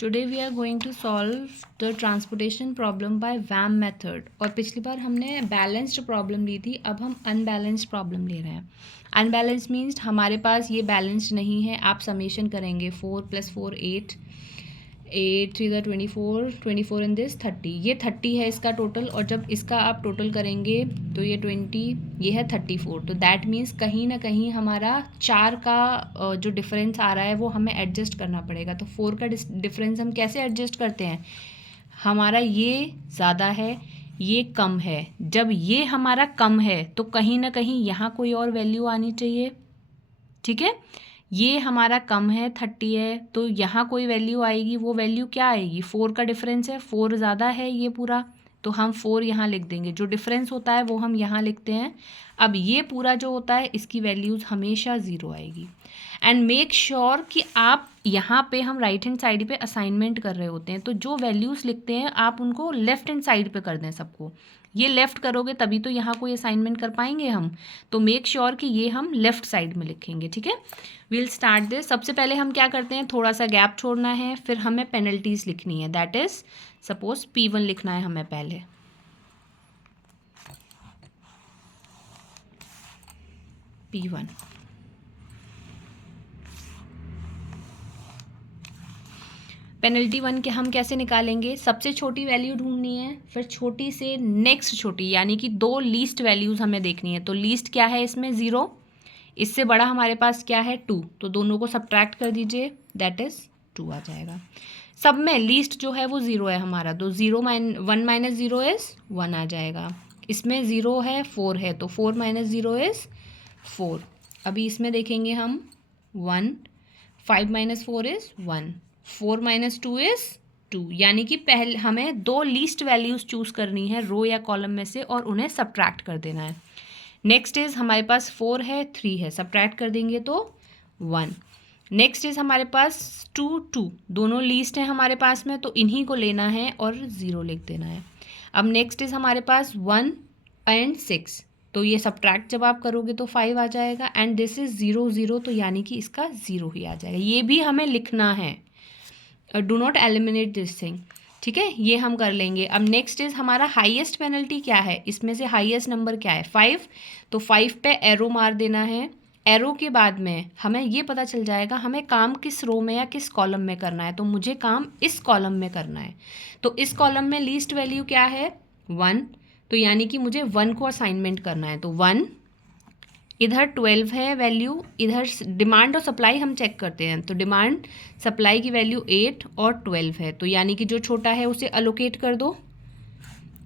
Today we are going to solve the transportation problem by VAM method. और पिछली बार हमने balanced problem ली थी, अब हम अनबैलेंस्ड प्रॉब्लम ले रहे हैं। अनबैलेंस्ड मीन्स हमारे पास ये बैलेंस्ड नहीं है। आप समेशन करेंगे 4 + 4 8, 8 3 24, 24 इन दिस 30, ये 30 है इसका टोटल। और जब इसका आप टोटल करेंगे तो ये 20, ये है 34। तो दैट मीन्स कहीं ना कहीं हमारा 4 का जो डिफरेंस आ रहा है वो हमें एडजस्ट करना पड़ेगा। तो 4 का डिफरेंस हम कैसे एडजस्ट करते हैं? हमारा ये ज़्यादा है, ये कम है। जब ये हमारा कम है तो कहीं ना कहीं यहाँ कोई और वैल्यू आनी चाहिए, ठीक है। ये हमारा कम है, 30 है, तो यहाँ कोई वैल्यू आएगी। वो वैल्यू क्या आएगी? 4 का डिफरेंस है, 4 ज़्यादा है ये पूरा, तो हम 4 यहाँ लिख देंगे। जो डिफरेंस होता है वो हम यहाँ लिखते हैं। अब ये पूरा जो होता है इसकी वैल्यूज़ हमेशा 0 आएगी। एंड मेक श्योर कि आप यहाँ पे, हम राइट हैंड साइड पे असाइनमेंट कर रहे होते हैं, तो जो वैल्यूज़ लिखते हैं आप उनको लेफ्ट हैंड साइड पे कर दें सबको। ये लेफ़्ट करोगे तभी तो यहाँ कोई असाइनमेंट कर पाएंगे हम। तो मेक श्योर कि ये हम लेफ़्ट साइड में लिखेंगे, ठीक है। We'll start this. सबसे पहले हम क्या करते हैं, थोड़ा सा गैप छोड़ना है, फिर हमें पेनल्टीज लिखनी है। दैट इज सपोज P1 लिखना है हमें पहले। P1 पेनल्टी 1 के हम कैसे निकालेंगे? सबसे छोटी वैल्यू ढूंढनी है, फिर छोटी से नेक्स्ट छोटी, यानी कि 2 लीस्ट वैल्यूज़ हमें देखनी है। तो लीस्ट क्या है इसमें? 0। इससे बड़ा हमारे पास क्या है? 2। तो दोनों को सब्ट्रैक्ट कर दीजिए, दैट इज़ 2 आ जाएगा। सब में लीस्ट जो है वो 0 है हमारा, तो 1 - 0 इज़ 1 आ जाएगा। इसमें 0 है, 4 है, तो 4 - 0 इज़ 4। अभी इसमें देखेंगे हम 1, 5 - 4 इज़ 1, 4 - 2 इज़ 2। यानी कि पहले हमें 2 लीस्ट वैल्यूज़ चूज़ करनी है रो या कॉलम में से, और उन्हें सब्ट्रैक्ट कर देना है। नेक्स्ट इज़ हमारे पास 4 है, 3 है, सब्ट्रैक्ट कर देंगे तो 1। नेक्स्ट इज़ हमारे पास 2, 2, दोनों लीस्ट हैं हमारे पास में, तो इन्हीं को लेना है और 0 लिख देना है। अब नेक्स्ट इज़ हमारे पास 1 और 6, तो ये सब्ट्रैक्ट जब आप करोगे तो 5 आ जाएगा। एंड दिस इज़ 0, 0, तो यानी कि इसका 0 ही आ जाएगा। ये भी हमें लिखना है, do not eliminate this thing, ठीक है। ये हम कर लेंगे। अब नेक्स्ट इज़ हमारा हाईएस्ट पेनल्टी क्या है, इसमें से हाईएस्ट नंबर क्या है? 5। तो 5 पे एरो मार देना है। एरो के बाद में हमें ये पता चल जाएगा हमें काम किस रो में या किस कॉलम में करना है। तो मुझे काम इस कॉलम में करना है, तो इस कॉलम में लीस्ट वैल्यू क्या है? 1। तो यानी कि मुझे 1 को असाइनमेंट करना है, तो 1। इधर 12 है वैल्यू, इधर डिमांड और सप्लाई हम चेक करते हैं, तो डिमांड सप्लाई की वैल्यू 8 और 12 है, तो यानी कि जो छोटा है उसे अलोकेट कर दो।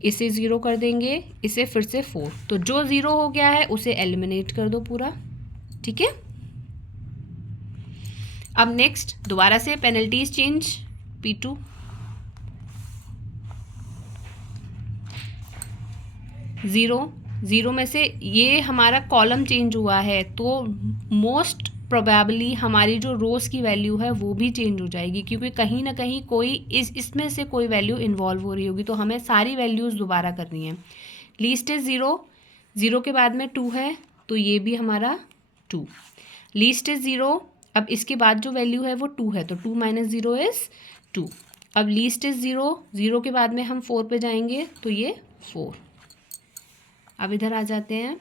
इसे 0 कर देंगे, इसे फिर से 4, तो जो 0 हो गया है उसे एलिमिनेट कर दो पूरा, ठीक है। अब नेक्स्ट दोबारा से पेनल्टीज चेंज, P2 0, 0 में से ये हमारा कॉलम चेंज हुआ है, तो मोस्ट प्रोबेबली हमारी जो रोज़ की वैल्यू है वो भी चेंज हो जाएगी, क्योंकि कहीं ना कहीं कोई इसमें से कोई वैल्यू इन्वॉल्व हो रही होगी, तो हमें सारी वैल्यूज़ दोबारा करनी है। लीस्ट इज़ 0, 0 के बाद में 2 है, तो ये भी हमारा 2। लीस्ट इज़ 0, अब इसके बाद जो वैल्यू है वो 2 है, तो 2 - 0 इज़ 2। अब लीस्ट इज़ 0, 0 के बाद में हम 4 पे जाएंगे, तो ये 4। अब इधर आ जाते हैं,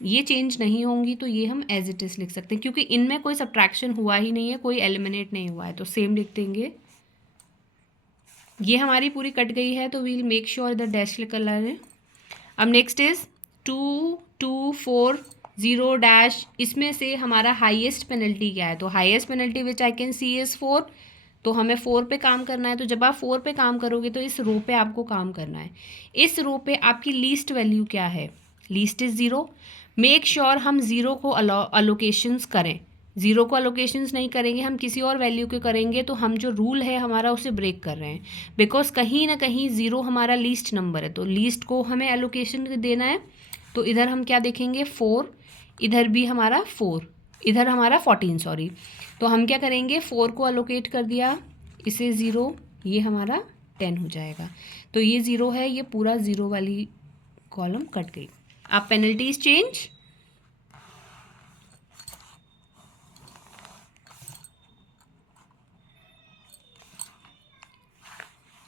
ये चेंज नहीं होंगी तो ये हम एज इट इज़ लिख सकते हैं, क्योंकि इनमें कोई सब्ट्रैक्शन हुआ ही नहीं है, कोई एलिमिनेट नहीं हुआ है, तो सेम लिख देंगे। ये हमारी पूरी कट गई है, तो वील मेक श्योर इधर डैश कलर है। अब नेक्स्ट इज़ 2, 2, 4, 0 डैश। इसमें से हमारा हाईएस्ट पेनल्टी क्या है? तो highest penalty which I can see is 4, तो हमें 4 पे काम करना है। तो जब आप 4 पे काम करोगे तो इस रो पे आपको काम करना है। इस रो पे आपकी लीस्ट वैल्यू क्या है? Least is 0। मेक श्योर हम 0 को अलोकेशंस करें। 0 को अलोकेशंस नहीं करेंगे, हम किसी और वैल्यू के करेंगे, तो हम जो रूल है हमारा उसे ब्रेक कर रहे हैं, बिकॉज कहीं ना कहीं 0 हमारा लीस्ट नंबर है, तो लीस्ट को हमें एलोकेशन देना है। तो इधर हम क्या देखेंगे? 4, इधर भी हमारा 4, इधर हमारा 14, सॉरी। तो हम क्या करेंगे? 4 को अलोकेट कर दिया, इसे 0, ये हमारा 10 हो जाएगा। तो ये 0 है, ये पूरा 0 वाली कॉलम कट गई। अब पेनल्टीज चेंज,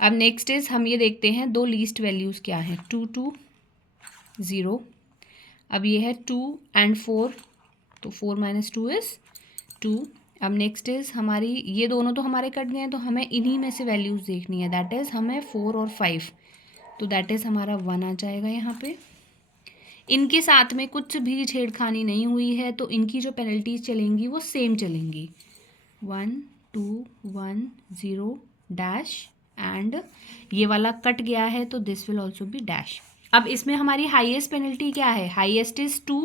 अब नेक्स्ट इज हम ये देखते हैं दो लीस्ट वैल्यूज़ क्या हैं, 2 2 0। अब ये है 2 एंड 4, तो 4 माइनस 2 इज़ 2। अब नेक्स्ट इज़ हमारी ये दोनों तो हमारे कट गए हैं, तो हमें इन्हीं में से वैल्यूज़ देखनी है, दैट इज़ हमें 4 और 5, तो दैट इज़ हमारा 1 आ जाएगा यहाँ पे। इनके साथ में कुछ भी छेड़खानी नहीं हुई है, तो इनकी जो पेनल्टीज चलेंगी वो सेम चलेंगी, 1 2 1 0 डैश, एंड ये वाला कट गया है तो this will also be dash. अब इसमें हमारी हाईएस्ट पेनल्टी क्या है, हाईएस्ट इज़ 2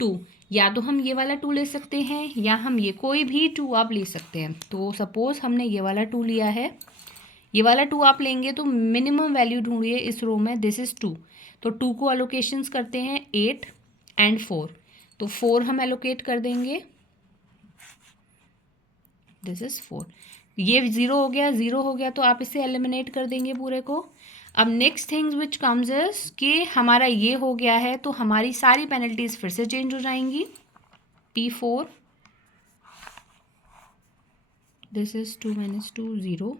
2, या तो हम ये वाला 2 ले सकते हैं या हम ये कोई भी 2 आप ले सकते हैं। तो सपोज़ हमने ये वाला 2 लिया है, ये वाला 2 आप लेंगे तो मिनिमम वैल्यू ढूंढिए इस रो में, दिस इज़ 2, तो 2 को अलोकेशंस करते हैं 8 एंड 4, तो 4 हम एलोकेट कर देंगे, दिस इज़ 4। ये 0 हो गया, 0 हो गया तो आप इसे एलिमिनेट कर देंगे पूरे को। अब next things which comes is कि हमारा ये हो गया है, तो हमारी सारी पेनल्टीज फिर से चेंज हो जाएंगी, P4, दिस इज 2 माइनस 2 0,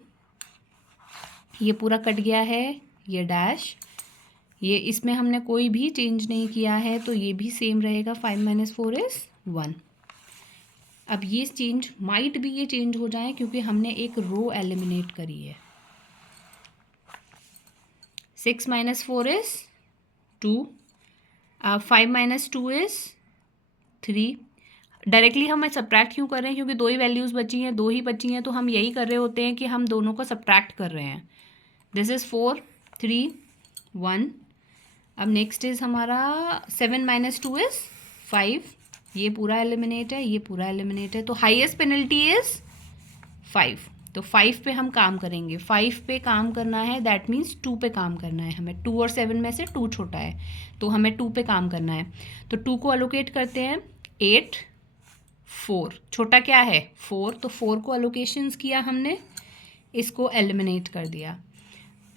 ये पूरा कट गया है, ये डैश, ये इसमें हमने कोई भी चेंज नहीं किया है तो ये भी सेम रहेगा, 5 माइनस 4 इज़ 1। अब ये चेंज माइट भी ये चेंज हो जाए क्योंकि हमने एक रो एलिमिनेट करी है। 6 minus 4 is 2, 5 minus 2 is 3। Directly हम सब्ट्रैक्ट क्यों कर रहे हैं, क्योंकि दो ही वैल्यूज़ बची हैं, दो ही बची हैं, तो हम यही कर रहे होते हैं कि हम दोनों को सब्ट्रैक्ट कर रहे हैं। This is 4 3 1। अब नेक्स्ट इज़ हमारा 7 माइनस 2 इज़ 5, ये पूरा एलिमिनेट है, ये पूरा एलिमिनेट है, तो हाईएस्ट पेनल्टी इज़ 5, तो 5 पे हम काम करेंगे। 5 पे काम करना है, दैट मीन्स 2 पे काम करना है हमें, 2 और 7 में से 2 छोटा है तो हमें 2 पे काम करना है। तो 2 को अलोकेट करते हैं 8 4, छोटा क्या है 4, तो 4 को अलोकेशंस किया हमने, इसको एलिमिनेट कर दिया,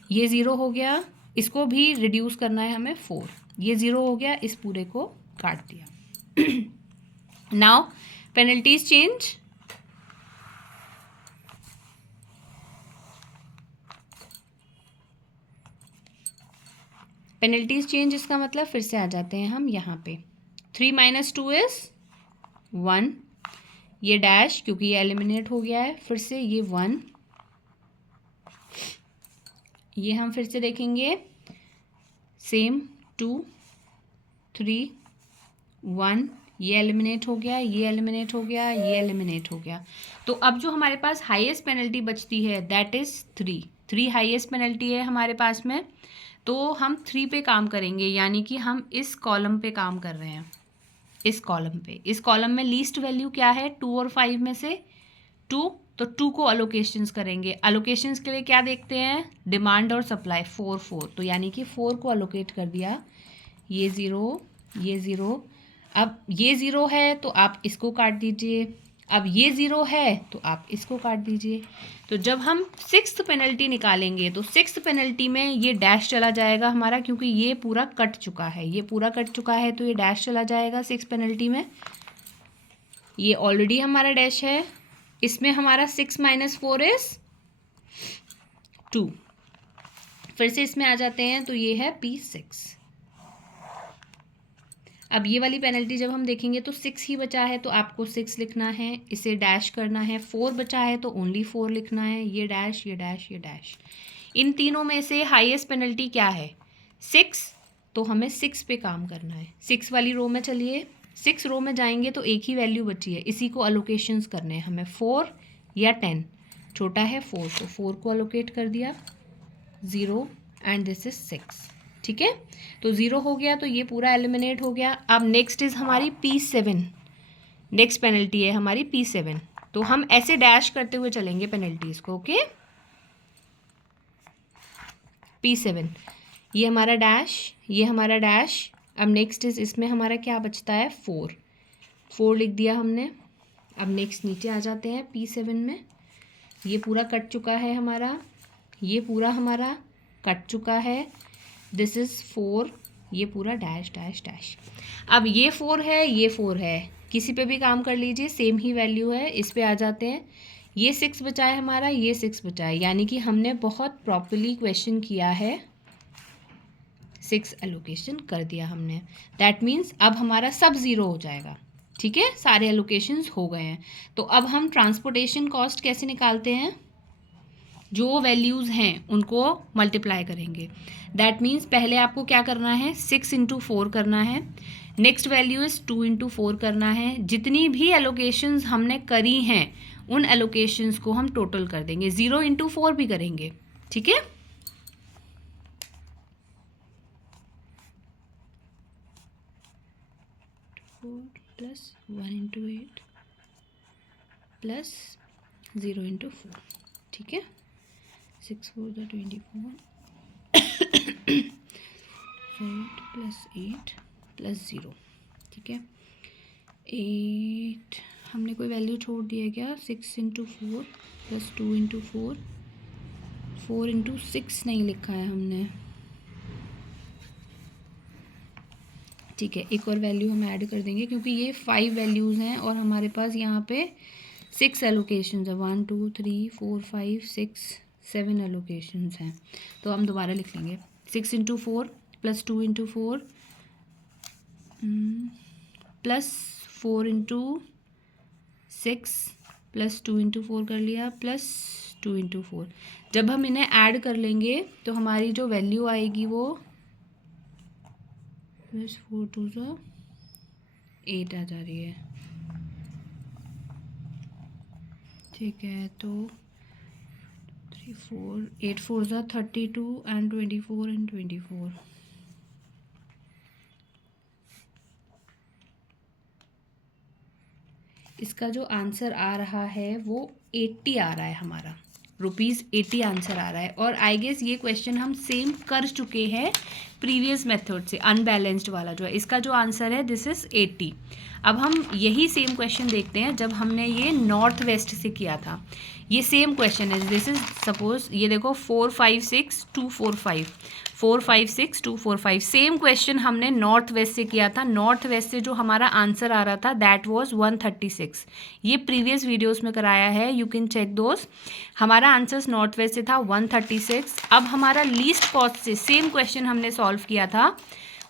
ये 0 हो गया, इसको भी रिड्यूस करना है हमें 4, ये 0 हो गया, इस पूरे को काट दिया। Now penalties change, penalties change इसका मतलब फिर से आ जाते हैं हम यहाँ पे, 3 माइनस 2 इज़ 1, ये डैश क्योंकि ये एलिमिनेट हो गया है, फिर से ये 1, ये हम फिर से देखेंगे सेम 2 3 1, ये एलिमिनेट हो गया, ये एलिमिनेट हो गया, ये एलिमिनेट हो गया। तो अब जो हमारे पास हाईएस्ट पेनल्टी बचती है दैट इज़ 3 हाईएस्ट पेनल्टी है हमारे पास में, तो हम 3 पे काम करेंगे, यानी कि हम इस कॉलम पे काम कर रहे हैं, इस कॉलम पे। इस कॉलम में लीस्ट वैल्यू क्या है, 2 और 5 में से 2, तो 2 को अलोकेशंस करेंगे। अलोकेशंस के लिए क्या देखते हैं, डिमांड और सप्लाई, 4 4, तो यानी कि 4 को अलोकेट कर दिया, ये 0 ये 0। अब ये 0 है तो आप इसको काट दीजिए, अब ये 0 है तो आप इसको काट दीजिए। तो जब हम 6th पेनल्टी निकालेंगे तो 6th पेनल्टी में ये डैश चला जाएगा हमारा, क्योंकि ये पूरा कट चुका है, ये पूरा कट चुका है, तो ये डैश चला जाएगा 6th पेनल्टी में। ये ऑलरेडी हमारा डैश है, इसमें हमारा 6 माइनस 4 इज़ 2, फिर से इसमें आ जाते हैं, तो ये है P6। अब ये वाली पेनल्टी जब हम देखेंगे तो 6 ही बचा है, तो आपको 6 लिखना है, इसे डैश करना है, 4 बचा है तो ओनली 4 लिखना है, ये डैश ये डैश ये डैश। इन तीनों में से हाईएस्ट पेनल्टी क्या है, 6, तो हमें 6 पे काम करना है। 6 वाली रो में चलिए, 6 रो में जाएंगे तो एक ही वैल्यू बची है, इसी को अलोकेशंस करने हैं हमें, 4 या 10, छोटा है 4, तो 4 को अलोकेट कर दिया, 0 एंड दिस इज 6, ठीक है। तो 0 हो गया, तो ये पूरा एलिमिनेट हो गया। अब नेक्स्ट इज़ हमारी P7, नेक्स्ट पेनल्टी है हमारी P7, तो हम ऐसे डैश करते हुए चलेंगे पेनल्टीज़ को, ओके। P7, ये हमारा डैश, ये हमारा डैश। अब नेक्स्ट इज़ इसमें हमारा क्या बचता है, 4 लिख दिया हमने। अब नेक्स्ट नीचे आ जाते हैं P7 में, ये पूरा कट चुका है हमारा, ये पूरा हमारा कट चुका है, दिस इज़ 4, ये पूरा डैश डैश डैश। अब ये 4 है, ये 4 है, किसी पे भी काम कर लीजिए, सेम ही वैल्यू है, इस पे आ जाते हैं, ये 6 बचा है हमारा, ये 6 बचा है, यानी कि हमने बहुत प्रॉपरली क्वेश्चन किया है, 6 एलोकेशन कर दिया हमने। दैट मीन्स अब हमारा सब ज़ीरो हो जाएगा, ठीक है, सारे एलोकेशंस हो गए हैं। तो अब हम ट्रांसपोर्टेशन कॉस्ट कैसे निकालते हैं, जो वैल्यूज़ हैं उनको मल्टीप्लाई करेंगे। दैट मीन्स पहले आपको क्या करना है, 6 × 4 करना है, नेक्स्ट वैल्यू इज़ 2 × 4 करना है। जितनी भी एलोकेशंस हमने करी हैं उन एलोकेशंस को हम टोटल कर देंगे, 0 × 4 भी करेंगे, ठीक है। प्लस 1 × 8 प्लस 0 × 4, ठीक है। 6 4 24, 8 प्लस 8 प्लस 0, ठीक है। 8 हमने कोई वैल्यू छोड़ दी है क्या, 6 × 4 प्लस 2 × 4, 4 × 6 नहीं लिखा है हमने, ठीक है। एक और वैल्यू हम ऐड कर देंगे क्योंकि ये 5 वैल्यूज़ हैं और हमारे पास यहाँ पे 6 एलोकेशंस है, 1 2 3 4 5 6 7 एलोकेशंस हैं। तो हम दोबारा लिख लेंगे, 6 × 4 प्लस 2 × 4 प्लस 4 × 6 प्लस 2 × 4 कर लिया, प्लस 2 × 4। जब हम इन्हें ऐड कर लेंगे तो हमारी जो वैल्यू आएगी वो प्लस 4 2 8 आ जा रही है, ठीक है। तो 3 4 8 4 32 एंड 24 एंड 24, इसका जो आंसर आ रहा है वो 80 आ रहा है हमारा, ₹80 आंसर आ रहा है। और आई गेस ये क्वेश्चन हम सेम कर चुके हैं प्रीवियस मेथड से, अनबैलेंस्ड वाला जो है, इसका जो आंसर है दिस इज़ 80। अब हम यही सेम क्वेश्चन देखते हैं जब हमने ये नॉर्थ वेस्ट से किया था। ये सेम क्वेश्चन है, दिस इज सपोज ये देखो 4 5 6 2 4 5, 4 5 6 2 4 5, सेम क्वेश्चन हमने नॉर्थ वेस्ट से किया था। नॉर्थ वेस्ट से जो हमारा आंसर आ रहा था दैट वाज 136। ये प्रीवियस वीडियोस में कराया है, यू कैन चेक दोस। हमारा आंसर नॉर्थ वेस्ट से था 136। अब हमारा लीस्ट कॉस्ट से सेम क्वेश्चन हमने सॉल्व किया था,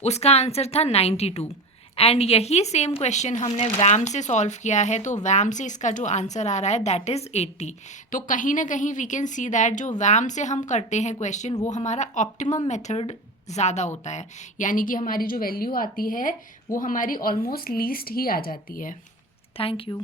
उसका आंसर था 92। एंड यही सेम क्वेश्चन हमने वैम से सॉल्व किया है, तो वैम से इसका जो आंसर आ रहा है दैट इज़ 80। तो कहीं ना कहीं वी कैन सी दैट जो वैम से हम करते हैं क्वेश्चन वो हमारा ऑप्टिमम मेथड ज़्यादा होता है, यानी कि हमारी जो वैल्यू आती है वो हमारी ऑलमोस्ट लीस्ट ही आ जाती है। Thank you.